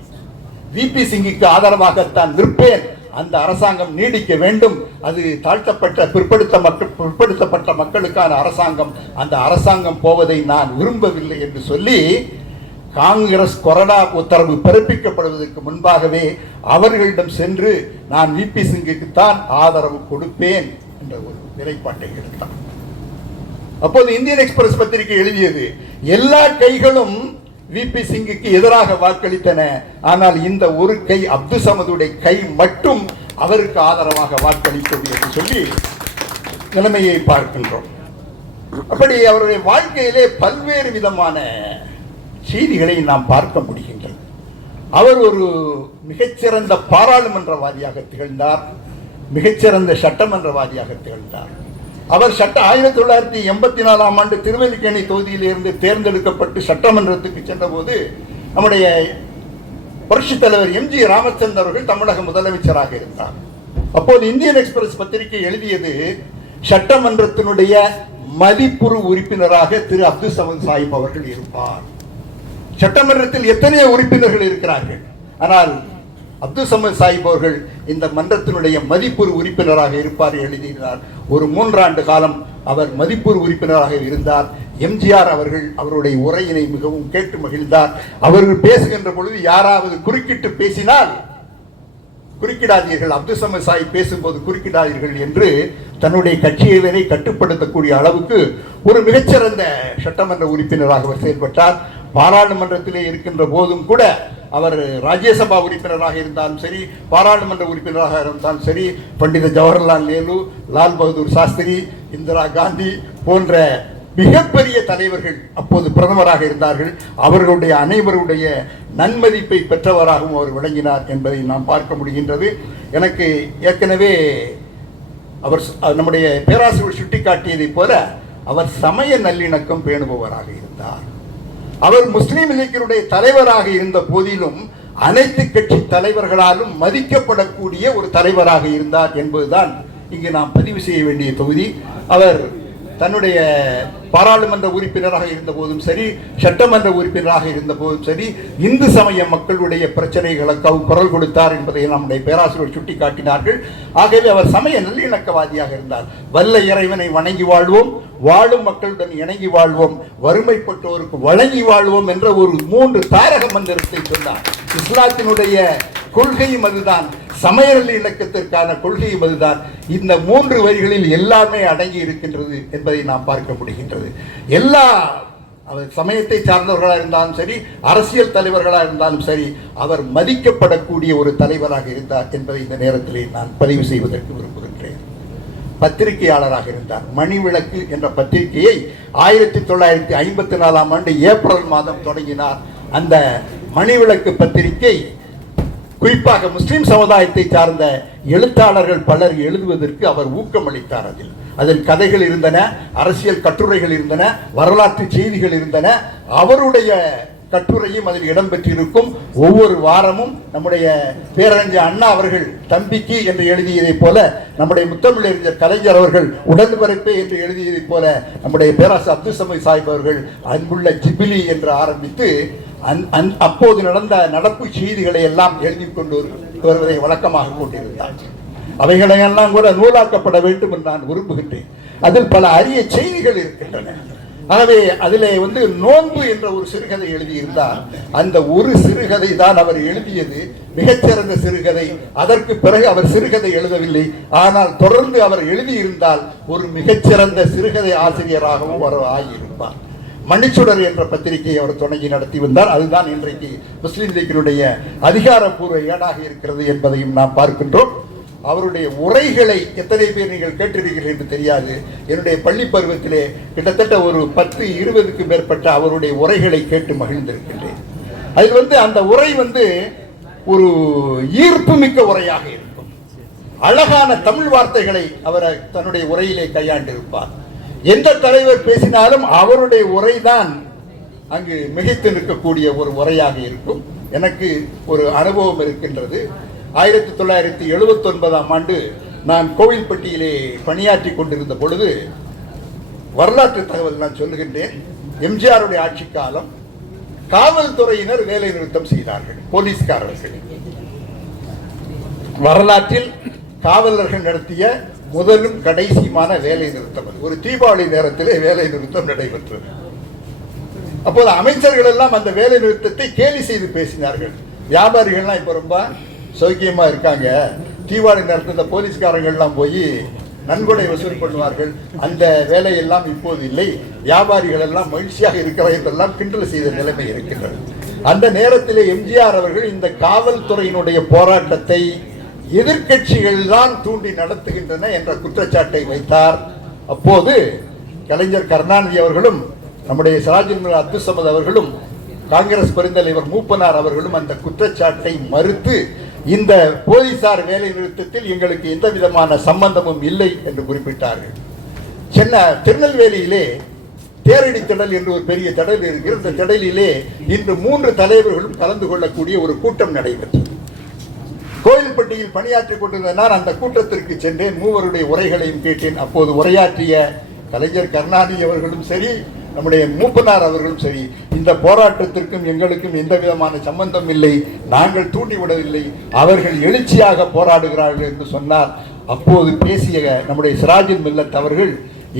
விபி சிங்குக்கு ஆதரவாகத்தான் நிற்பேன், அந்த அரசாங்கம் நீடிக்க வேண்டும், அது தாழ்த்தப்பட்ட பிற்படுத்தப்பட்ட மக்களுக்கான அரசாங்கம், அந்த அரசாங்கம் போவதை நான் விரும்பவில்லை என்று சொல்லி காங்கிரஸ் கொரோனா உத்தரவு பிறப்பிக்கப்படுவதற்கு முன்பாகவே அவர்களிடம் சென்று நான் விபி சிங்குக்கு தான் ஆதரவு கொடுப்பேன் என்ற ஒரு நிலைப்பாட்டை எடுத்தார். அப்போது இந்தியன் எக்ஸ்பிரஸ் பத்திரிகை எழுதியது, எல்லா கைகளும் விபி சிங்குக்கு எதிராக வாக்களித்தன, ஆனால் இந்த ஒரு கை அப்துல் சமதுடைய கை மட்டும் அவருக்கு ஆதரவாக வாக்களித்தது என்று சொல்லி நிலைமையை பார்க்கின்றோம். அப்படி அவருடைய வாழ்க்கையிலே பல்வேறு விதமான செய்திகளை நாம் பார்க்க முடிகின்றது. அவர் ஒரு மிகச்சிறந்த பாராளுமன்றவாதியாக திகழ்ந்தார், மிகச்சிறந்த சட்டமன்றவாதியாக திகழ்ந்தார். அவர் 1984ஆம் ஆண்டு திருவல்லிக்கேணி தொகுதியிலிருந்து தேர்ந்தெடுக்கப்பட்டு சட்டமன்றத்துக்கு சென்றபோது நம்முடைய புரட்சித் தலைவர் எம்ஜி ராமச்சந்திரன் அவர்கள் தமிழக முதலமைச்சராக இருந்தார். அப்போது இந்தியன் எக்ஸ்பிரஸ் பத்திரிகை எழுதியது, சட்டமன்றத்தினுடைய மதிப்புறு உறுப்பினராக திரு அப்துல் சமத் சாஹிப் அவர்கள் இருப்பார். சட்டமன்றத்தில் எத்தனையோ உறுப்பினர்கள் இருக்கிறார்கள், ஆனால் அப்துல் சமத் சாஹிப் அவர்கள் இந்த மன்றத்தினுடைய மதிப்புறு உறுப்பினராக இருப்பார் எழுதினார். ஒரு 3 ஆண்டு காலம் அவர் மதிப்புறு உறுப்பினராக இருந்தார். எம்ஜிஆர் அவர்கள் அவருடைய உரையினை மிகவும் கேட்டு மகிழ்ந்தார். அவர்கள் பேசுகின்ற பொழுது யாராவது குறுக்கிட்டு பேசினால் குறுக்கிடாதீர்கள், அப்துல் சமத் சாஹிப் பேசும்போது குறுக்கிடாதீர்கள் என்று தன்னுடைய கட்சியினரை கட்டுப்படுத்தக்கூடிய அளவுக்கு ஒரு மிகச்சிறந்த சட்டமன்ற உறுப்பினராக அவர் செயல்பட்டார். பாராளுமன்றத்திலே இருக்கின்ற போதும் கூட அவர் ராஜ்யசபா உறுப்பினராக இருந்தாலும் சரி, பாராளுமன்ற உறுப்பினராக இருந்தாலும் சரி, பண்டித ஜவஹர்லால் நேரு, லால் பகதூர் சாஸ்திரி, இந்திரா காந்தி போன்ற மிகப்பெரிய தலைவர்கள் அப்போது பிரதமராக இருந்தார்கள். அவர்களுடைய அனைவருடைய நன்மதிப்பை பெற்றவராகவும் அவர் விளங்கினார் என்பதை நாம் பார்க்க முடிகின்றது. எனக்கு ஏற்கனவே அவர் நம்முடைய பேராசிரியர் சுட்டிக்காட்டியதை போல அவர் சமய நல்லிணக்கம் பேணுபவராக இருந்தார். அவர் முஸ்லீம் லீக்கினுடைய தலைவராக இருந்த போதிலும் அனைத்து கட்சி தலைவர்களாலும் மதிக்கப்படக்கூடிய ஒரு தலைவராக இருந்தார் என்பதுதான் இங்கு நாம் பதிவு செய்ய வேண்டிய தொகுதி. அவர் தன்னுடைய பாராளுமன்ற உறுப்பினராக இருந்த போதும் சரி, சட்டமன்ற உறுப்பினராக இருந்த போதும் சரி, இந்து சமய மக்களுடைய பிரச்சனைகளுக்கு குரல் கொடுத்தார் என்பதை நம்முடைய பேராசிரியர் சுட்டிக்காட்டினார்கள். ஆகவே அவர் சமய நல்லிணக்கவாதியாக இருந்தார். வல்ல இறைவனை வணங்கி வாழ்வோம், வாழும் மக்களுடன் இணங்கி வாழ்வோம், வறுமைப்பட்டோருக்கு வழங்கி வாழ்வோம் என்ற ஒரு 3 தாரக மந்திரத்தை சொன்னார். இஸ்லாத்தினுடைய கொள்கையும் அதுதான், சமய நல்லிணக்கத்திற்கான கொள்கையும் அதுதான். இந்த 3 வரிகளில் எல்லாமே அடங்கி இருக்கின்றது என்பதை நாம் பார்க்க முடிகின்றது. எல்லா அவர் சமயத்தை சார்ந்தவர்களாக இருந்தாலும் சரி, அரசியல் தலைவர்களாக இருந்தாலும் சரி, அவர் மதிக்கப்படக்கூடிய ஒரு தலைவராக இருந்தார் என்பதை இந்த நேரத்திலே நான் பதிவு செய்வதற்கு விரும்புகின்றேன். பத்திரிகையாளராக இருந்தார். மணிவிளக்கு என்ற பத்திரிகையை 1954ஆம் ஆண்டு ஏப்ரல் மாதம் தொடங்கினார். அந்த மணிவிளக்கு பத்திரிகை குறிப்பாக முஸ்லிம் சமுதாயத்தை சார்ந்த எழுத்தாளர்கள் பலர் எழுதுவதற்கு அவர் ஊக்கமளித்தார். அதில் கதைகள் இருந்தன, அரசியல் கட்டுரைகள் இருந்தன, வரலாற்று செய்திகள் இருந்தன. அவருடைய கட்டுரையும் அதில் இடம்பெற்றிருக்கும். ஒவ்வொரு வாரமும் நம்முடைய பேரறிஞர் அண்ணா அவர்கள் தம்பிக்கு என்று எழுதியதைப் போல, நம்முடைய முத்தமிழறிஞர் கலைஞர் அவர்கள் உடன்பிறப்பே என்று எழுதியதைப் போல, நம்முடைய பேராசிரியர் அப்துல் சமீத் சாஹிப் அவர்கள் அன்புள்ள ஜிபிலி என்று ஆரம்பித்து அப்போது நடந்த நடப்பு செய்திகளை எல்லாம் எழுதி கொண்டு வருவதை வழக்கமாக கொண்டிருந்தார். அவைகளையெல்லாம் கூட நூலாக்கப்பட வேண்டும் என்று நான் விரும்புகின்றேன். அதில் பல அரிய செய்திகள் இருக்கின்றன. ஆகவே அதிலே நோன்பு என்ற ஒரு சிறுகதை எழுதியிருந்தார். அந்த ஒரு சிறுகதை தான் அவர் எழுதியது மிகச்சிறந்த சிறுகதை. அதற்கு பிறகு அவர் சிறுகதை எழுதவில்லை. ஆனால் தொடர்ந்து அவர் எழுதியிருந்தால் ஒரு மிகச்சிறந்த சிறுகதை ஆசிரியராகவும் அவர் ஆகியிருப்பார். மணிச்சுடர் என்ற பத்திரிகையை அவர் தொடங்கி நடத்தி வந்தார். அதுதான் இன்றைக்கு முஸ்லிம் லீக்கினுடைய அதிகாரப்பூர்வ ஏடாக இருக்கிறது என்பதையும் நாம் பார்க்கின்றோம். அவருடைய உரைகளை எத்தனை பேர் நீங்கள் கேட்டிருக்கிறீர்கள் என்று தெரியாது. என்னுடைய பள்ளி பருவத்திலே கிட்டத்தட்ட ஒரு 10-20க்கு மேற்பட்ட அவருடைய உரைகளை கேட்டு மகிழ்ந்திருக்கின்றேன். அதில் அந்த உரை ஒரு ஈர்ப்பு மிக்க உரையாக இருக்கும். அழகான தமிழ் வார்த்தைகளை அவர் தன்னுடைய உரையிலே கையாண்டிருப்பார். எந்த தலைவர் பேசினாலும் அவருடைய உரைதான் அங்கு மிகைத்து நிற்கக்கூடிய ஒரு உரையாக இருக்கும். எனக்கு ஒரு அனுபவம் இருக்கின்றது. 1979ஆம் ஆண்டு நான் கோவில்பட்டியிலே பணியாற்றி கொண்டிருந்த பொழுது வரலாற்று தகவல் நான் சொல்லுகின்றேன். எம்ஜிஆருடைய ஆட்சி காலம் காவல்துறையினர் வேலை நிறுத்தம் செய்தார்கள். போலீஸ்காரர்கள் வரலாற்றில் காவலர்கள் நடத்திய முதலும் கடைசியுமான வேலை நிறுத்தம். ஒரு தீபாவளி நேரத்திலே வேலை நிறுத்தம் நடைபெற்றது. அப்போது அமைச்சர்கள் எல்லாம் அந்த வேலை நிறுத்தத்தை கேலி செய்து பேசினார்கள். வியாபாரிகள்லாம் இப்ப ரொம்ப சௌக்கியமா இருக்காங்க, தீபாவளி நேரத்தில் இந்த போலீஸ்காரங்கள்லாம் போய் நன்கொடை வசூல் பண்ணுவார்கள், அந்த வேலையெல்லாம் இப்போது இல்லை, வியாபாரிகள் எல்லாம் மகிழ்ச்சியாக இருக்கிற என்றெல்லாம் கிண்டல் செய்த நிலைமை இருக்கின்றது. அந்த நேரத்திலே எம்ஜிஆர் அவர்கள் இந்த காவல்துறையினுடைய போராட்டத்தை எதிர்கட்சிகள் தான் தூண்டி நடத்துகின்றன என்ற குற்றச்சாட்டை வைத்தார். அப்போது கலைஞர் கருணாநிதி அவர்களும் நம்முடைய சிராஜுல் அப்துல் சமத் அவர்களும் காங்கிரஸ் பெருந்தலைவர் மூப்பனார் அவர்களும் அந்த குற்றச்சாட்டை மறுத்து இந்த போலீசார் வேலை நிறுத்தத்தில் எங்களுக்கு எந்த விதமான சம்பந்தமும் இல்லை என்று குறிப்பிட்டார்கள். திருநெல்வேலியிலே தேரடி திடல் என்று ஒரு பெரிய திடல் இருக்கிறது. இந்த திடலிலே இன்று 3 தலைவர்களும் கலந்து கொள்ளக்கூடிய ஒரு கூட்டம் நடைபெற்றது. கோயில்பட்டியில் பணியாற்றிக் கொண்டிருந்த நான் அந்த கூட்டத்திற்கு சென்றேன். மூவருடைய உரைகளையும் கேட்டேன். அப்போது உரையாற்றிய கலைஞர் கருணாநிதி அவர்களும் சரி, நம்முடைய மூப்பனார் அவர்களும் சரி, இந்த போராட்டத்திற்கும் எங்களுக்கும் எந்த விதமான சம்பந்தம் இல்லை, நாங்கள் தூண்டிவிடவில்லை, அவர்கள் எழுச்சியாக போராடுகிறார்கள் என்று சொன்னார். அப்போது பேசிய நம்முடைய சிராஜுல் மில்லத் அவர்கள்,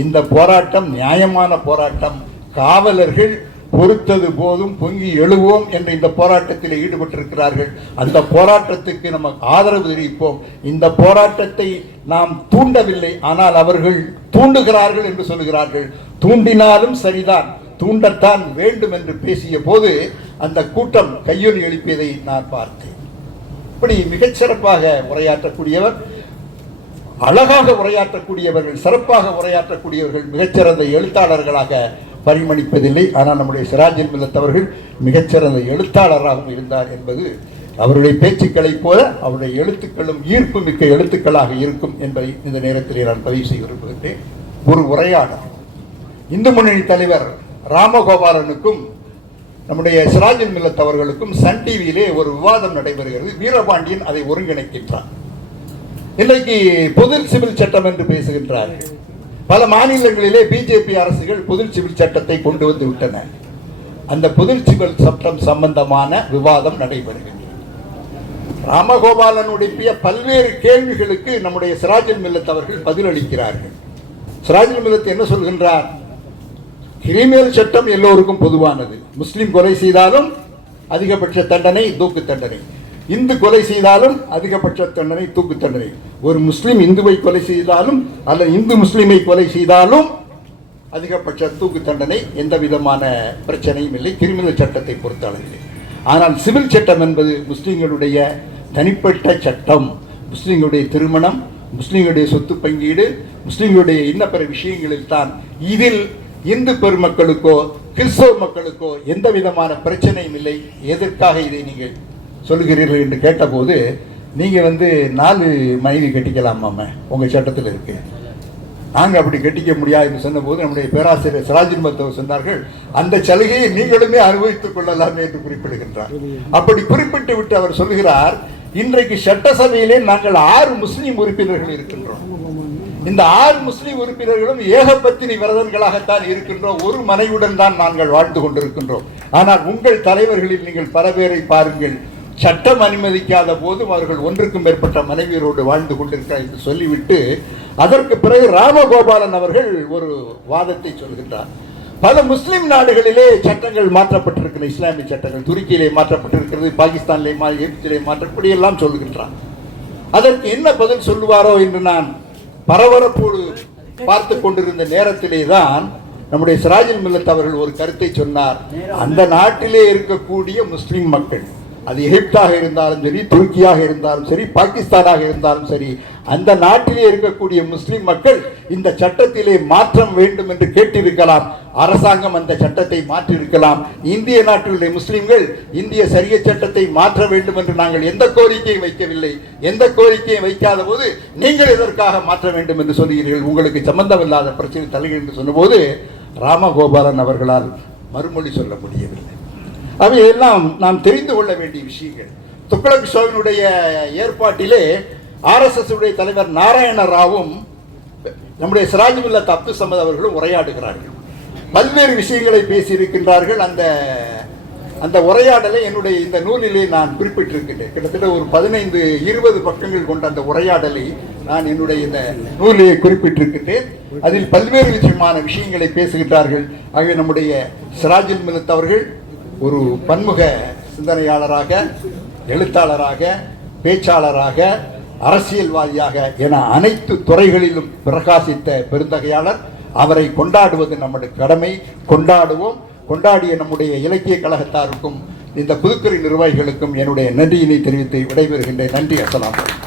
இந்த போராட்டம் நியாயமான போராட்டம், காவலர்கள் பொறுத்தது போதும் பொங்கி எழுவோம் என்ற இந்த போராட்டத்தில் ஈடுபட்டிருக்கிறார்கள். அந்த போராட்டத்துக்கு நம்ம ஆதரவு தெரிவிப்போம். இந்த போராட்டத்தை நாம் தூண்டவில்லை, ஆனால் அவர்கள் தூண்டுகிறார்கள் என்று சொல்லுகிறார்கள். தூண்டினாலும் சரிதான், தூண்டத்தான் வேண்டும் என்று பேசிய போது அந்த கூட்டம் கையொலி எழுப்பியதை நான் பார்த்தேன். இப்படி மிகச்சிறப்பாக உரையாற்றக்கூடியவர். அழகாக உரையாற்றக்கூடியவர்கள், சிறப்பாக உரையாற்றக்கூடியவர்கள் மிகச்சிறந்த எழுத்தாளர்களாக பரிமணிப்பதில்லை. ஆனால் நம்முடைய சிராஜுல் மில்லத் அவர்கள் மிகச்சிறந்த எழுத்தாளராகவும் இருந்தார் என்பது அவருடைய பேச்சுக்களைப் போல அவருடைய எழுத்துக்களும் ஈர்ப்பு மிக்க எழுத்துக்களாக இருக்கும் என்பதை இந்த நேரத்திலே நான் பதிவு செய்ய விரும்புகின்றேன். ஒரு உரையாடல் இந்து முன்னணி தலைவர் ராமகோபாலனுக்கும் நம்முடைய சிராஜுல் மில்லத் அவர்களுக்கும் சன் டிவியிலே ஒரு விவாதம் நடைபெறுகிறது. வீரபாண்டியன் அதை ஒருங்கிணைக்கின்றார். இன்னைக்கு பொது சிவில் சட்டம் என்று பேசுகின்றார்கள். பல மாநிலங்களிலே பிஜேபி அரசுகள் பொது சிவில் சட்டத்தை கொண்டு வந்து விட்டன. அந்த பொது சிவில் சட்டம் சம்பந்தமான விவாதம் நடைபெறுகிறது. ராமகோபாலனுடைய பல்வேறு கேள்விகளுக்கு நம்முடைய சிராஜுல் மில்லத் அவர்கள் பதிலளிக்கிறார்கள். சிராஜுல் மில்லத் என்ன சொல்கின்றார்? கிரிமினல் சட்டம் எல்லோருக்கும் பொதுவானது. முஸ்லிம் கொலை செய்தாலும் அதிகபட்ச தண்டனை தூக்கு தண்டனை, இந்து கொலை செய்தாலும் அதிகபட்ச தண்டனை தூக்கு தண்டனை, ஒரு முஸ்லிம் இந்துவை கொலை செய்தாலும் அல்ல இந்து முஸ்லிமை கொலை செய்தாலும் அதிகபட்ச தூக்கு தண்டனை, எந்த விதமான பிரச்சனையும் இல்லை கிரிமினல் சட்டத்தை பொறுத்தளவில். ஆனால் சிவில் சட்டம் என்பது முஸ்லிம்களுடைய தனிப்பட்ட சட்டம். முஸ்லிம்களுடைய திருமணம், முஸ்லிம்களுடைய சொத்து பங்கீடு, முஸ்லிம்களுடைய இன்ன பிற விஷயங்களில் தான். இதில் இந்து பெருமக்களுக்கோ கிறிஸ்தவ மக்களுக்கோ எந்த விதமான பிரச்சனையும் இல்லை. எதற்காக இதை நீங்கள் சொல்கிறீர்கள் என்று கேட்டபோது, நீங்கள் 4 மனைவி கட்டிக்கலாமாம உங்கள் சட்டத்தில் இருக்கு, நாங்கள் அப்படி கட்டிக்க முடியாது என்று சொன்னபோது நம்முடைய பேராசிரியர் சிராஜுல் மில்லத் சொன்னார்கள், அந்த சலுகையை நீங்களுமே அனுபவித்துக் கொள்ளலாமே என்று குறிப்பிடுகின்றார். அப்படி குறிப்பிட்டு விட்டு அவர் சொல்கிறார், இன்றைக்கு சட்டசபையிலே நாங்கள் 6 முஸ்லிம் உறுப்பினர்கள் இருக்கின்றோம். இந்த 6 முஸ்லிம் உறுப்பினர்களும் ஏகபத்தினி விரதங்களாகத்தான் இருக்கின்றோம். ஒரு மனைவியுடன் தான் நாங்கள் வாழ்ந்து கொண்டிருக்கின்றோம். ஆனால் உங்கள் தலைவர்களில் நீங்கள் பல பேரை பாருங்கள், சட்டம் அனுமதிக்காத போதும் அவர்கள் ஒன்றுக்கும் மேற்பட்ட மனைவியரோடு வாழ்ந்து கொண்டிருக்கிறார் என்று சொல்லிவிட்டு அதற்கு பிறகு ராமகோபாலன் அவர்கள் ஒரு வாதத்தை சொல்கின்றார். பல முஸ்லிம் நாடுகளிலே சட்டங்கள் மாற்றப்பட்டிருக்கிற, இஸ்லாமிய சட்டங்கள் துருக்கியிலே மாற்றப்பட்டிருக்கிறது, பாகிஸ்தானிலே எகிப்திலே மாற்றப்படி எல்லாம் சொல்லுகின்றார். அதற்கு என்ன பதில் சொல்லுவாரோ என்று நான் பரபரப்போடு பார்த்து கொண்டிருந்த நேரத்திலே தான் நம்முடைய சிராஜுல் மில்லத் அவர்கள் ஒரு கருத்தை சொன்னார். அந்த நாட்டிலே இருக்கக்கூடிய முஸ்லிம் மக்கள், அது எகிப்தாக இருந்தாலும் சரி, துருக்கியாக இருந்தாலும் சரி, பாகிஸ்தானாக இருந்தாலும் சரி, அந்த நாட்டிலே இருக்கக்கூடிய முஸ்லிம் மக்கள் இந்த சட்டத்திலே மாற்றம் வேண்டும் என்று கேட்டிருக்கலாம். அரசாங்கம் அந்த சட்டத்தை மாற்றியிருக்கலாம். இந்திய நாட்டிலுள்ள முஸ்லிம்கள் இந்திய சரிய சட்டத்தை மாற்ற வேண்டும் என்று நாங்கள் எந்த கோரிக்கையும் வைக்கவில்லை. எந்த கோரிக்கையும் வைக்காத போது நீங்கள் எதற்காக மாற்ற வேண்டும் என்று சொல்கிறீர்கள், உங்களுக்கு சம்பந்தமில்லாத பிரச்சனை தலைகள் என்று சொன்னபோது ராமகோபாலன் அவர்களால் மறுமொழி சொல்ல முடியவில்லை. அவையெல்லாம் நாம் தெரிந்து கொள்ள வேண்டிய விஷயங்கள். துக்ளக் ஷோவினுடைய ஏற்பாட்டிலே RSS உடைய தலைவர் நாராயண ராவும் நம்முடைய சிராஜுல் மில்லத் அப்துல் சமத் அவர்களும் உரையாடுகிறார்கள். பல்வேறு விஷயங்களை பேசியிருக்கின்றார்கள். அந்த உரையாடலை என்னுடைய இந்த நூலிலே நான் குறிப்பிட்டிருக்கின்றேன். கிட்டத்தட்ட ஒரு 15-20 பக்கங்கள் கொண்ட அந்த உரையாடலை நான் என்னுடைய இந்த நூலிலே குறிப்பிட்டிருக்கின்றேன். அதில் பல்வேறு விதமான விஷயங்களை பேசுகின்றார்கள். ஆகவே நம்முடைய சிராஜுல் மில்லத் அவர்கள் ஒரு பன்முக சிந்தனையாளராக, எழுத்தாளராக, பேச்சாளராக, அரசியல்வாதியாக என அனைத்து துறைகளிலும் பிரகாசித்த பெருந்தகையாளர். அவரை கொண்டாடுவது நம்முடைய கடமை. கொண்டாடுவோம். கொண்டாடிய நம்முடைய இலக்கிய கழகத்தாருக்கும் இந்த புதுக்கரை நிர்வாகிகளுக்கும் என்னுடைய நன்றியினை தெரிவித்து விடைபெறுகின்றேன். நன்றி. அஸ்ஸலாமு அலைக்கும்.